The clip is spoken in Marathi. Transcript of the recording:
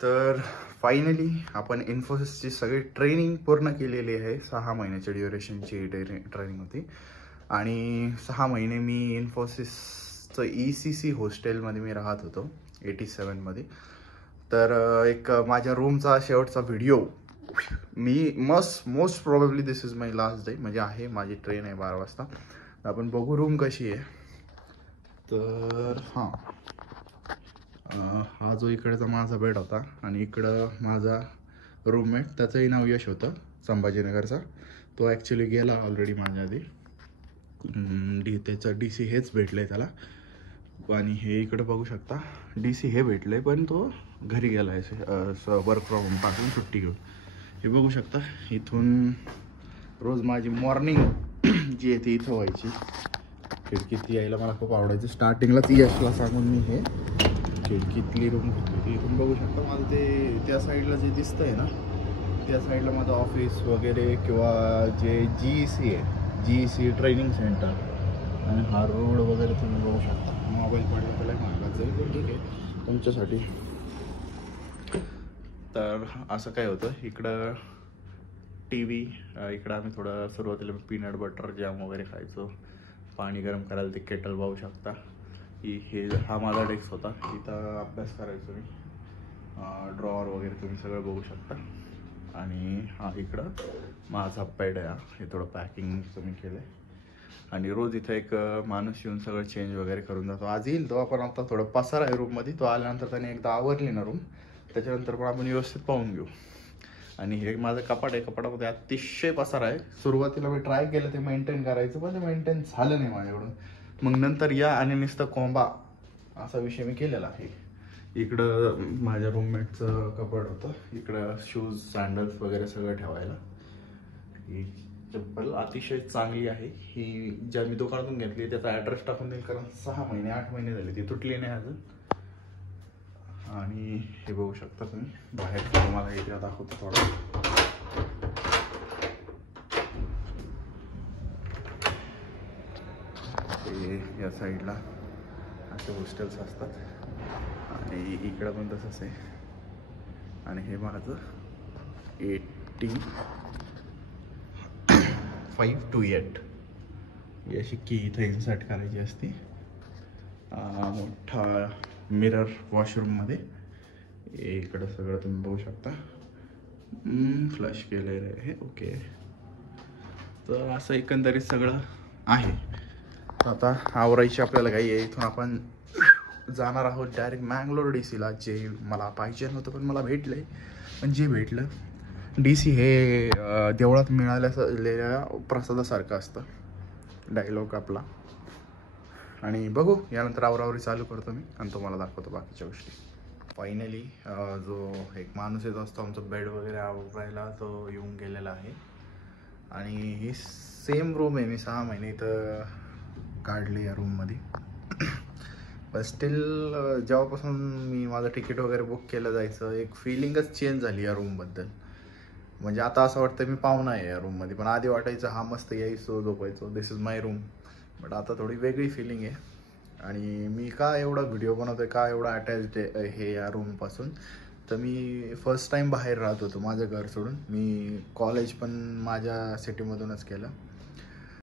तर फायनली आपण इन्फोसिसची सगळी ट्रेनिंग पूर्ण केलेली आहे. 6 महिन्याच्या ड्युरेशनची ट्रेनिंग होती आणि 6 महिने मी इन्फोसिसचं ECC हॉस्टेलमध्ये मी राहत होतो 87मध्ये. तर एक माझ्या रूमचा शेवटचा video me most probably this is my last day, म्हणजे आहे माझी ट्रेन आहे 12 वाजता. आपण बघू रूम कशी आहे. तर हां, हा जो इकडचा माझा बेड होता आणि इकडं माझा रूममेट, त्याचंही नाव यश होतं, संभाजीनगरचा. तो ॲक्च्युली गेला ऑलरेडी माझ्या आधी. त्याचं DC हेच भेटलं आहे त्याला. आणि हे इकडं बघू शकता DC हे भेटलं आहे, पण तो घरी गेला आहे वर्क फ्रॉम होम टाकून सुट्टी घेऊन. हे बघू शकता इथून रोज माझी मॉर्निंग जी आहे ती इथं व्हायची. खिडकीत यायला मला खूप आवडायचं. स्टार्टिंगलाच यशला सांगून मी हे खिडकीतली रूम घेतली. इथून बघू शकता माझं ते त्या साईडला जे दिसतं आहे ना, त्या साईडला माझं ऑफिस वगैरे किंवा जे GEC आहे, GEC ट्रेनिंग सेंटर. आणि हा रोड वगैरे तुम्ही बघू शकता. मोबाईल पडला त्याला मागायचं आहे, पण ठीक आहे तुमच्यासाठी. तर असं काय होतं इकडं TV, इकडं आम्ही थोडं सुरुवातीला पीनट बटर जॅम वगैरे खायचो. पाणी गरम करायला ते केटल बघू शकता. हा माझा डेस्क होता, इथं अभ्यास करायचो मी. ड्रॉवर वगैरे तुम्ही सगळं बघू शकता. आणि हा इकडं माझा बेड आहे. हे थोडं पॅकिंग तुम्ही केलं आहे. आणि रोज इथं एक माणूस येऊन सगळं चेंज वगैरे करून जातो. आज येईल तो. आपण आता थोडं पसार आहे रूममध्ये, तो आल्यानंतर त्याने एकदा आवरली ना रूम, त्याच्यानंतर पण आपण व्यवस्थित पाहून घेऊ. आणि हे माझं कपाट आहे, कपाटामध्ये अतिशय पसार आहे. सुरुवातीला मी ट्राय केलं ते मेंटेन करायचं, पण ते मेंटेन झालं नाही माझ्याकडून. मग नंतर या आणि नुसतं कोंबा असा विषय मी केलेला आहे. इकडं माझ्या रूममेटचं कपाट होतं, इकडं शूज सँडल्स वगैरे सगळं ठेवायला. ही चप्पल अतिशय चांगली आहे. ही ज्या मी दुकानातून घेतली त्याचा ॲड्रेस टाकून देईल, कारण 6 महिने 8 महिने झाले ती तुटली नाही अजून. आणि हे बघू शकता तुम्ही बाहेर, तुम्हाला एरिया दाखवतो थोडा. हे या साईडला असे हॉस्टेल्स असतात आणि इकडं पण तसंच आहे. आणि हे माझं 85 to 8 ही अशी की इथं इन्सर्ट करायची असते. मोठा मिरर वॉशरूममध्ये. इकडं सगळं तुम्ही बघू शकता. फ्लश केलेलं आहे. ओके, तर असं एकंदरीत सगळं आहे. आता आवरायची आपल्याला काही आहे. इथून आपण जाणार आहोत डायरेक्ट मँगलोर DCला. जे मला पाहिजे नव्हतं पण मला भेटलं आहे. पण जे भेटलं, DC हे देवळात मिळालेल्या प्रसादासारखं असतं, डायलॉग आपला. आणि बघू यानंतर आवरावरी चालू करतो मी आणि तुम्हाला दाखवतो बाकीच्या गोष्टी. फायनली जो एक माणूस येत असतो आमचं बेड वगैरे आवरायला, तो येऊन गेलेला आहे. आणि ही सेम रूम आहे. मी 6 महिने इथं काढली या रूममध्ये. पण स्टील जेव्हापासून मी माझं तिकीट वगैरे बुक केलं जायचं, एक फिलिंगच चेंज झाली या रूमबद्दल. म्हणजे आता असं वाटतं मी पाहुणा आहे या रूममध्ये. पण आधी वाटायचं हा मस्त यायचो, झोपायचो, दिस इज माय रूम. बट आता थोडी वेगळी फिलिंग आहे. आणि मी का एवढा व्हिडिओ बनवतो आहे, का एवढा अटॅच्ड आहे हे या रूमपासून, तर मी फर्स्ट टाईम बाहेर राहत होतो माझं घर सोडून. मी कॉलेज पण माझ्या सिटीमधूनच केलं.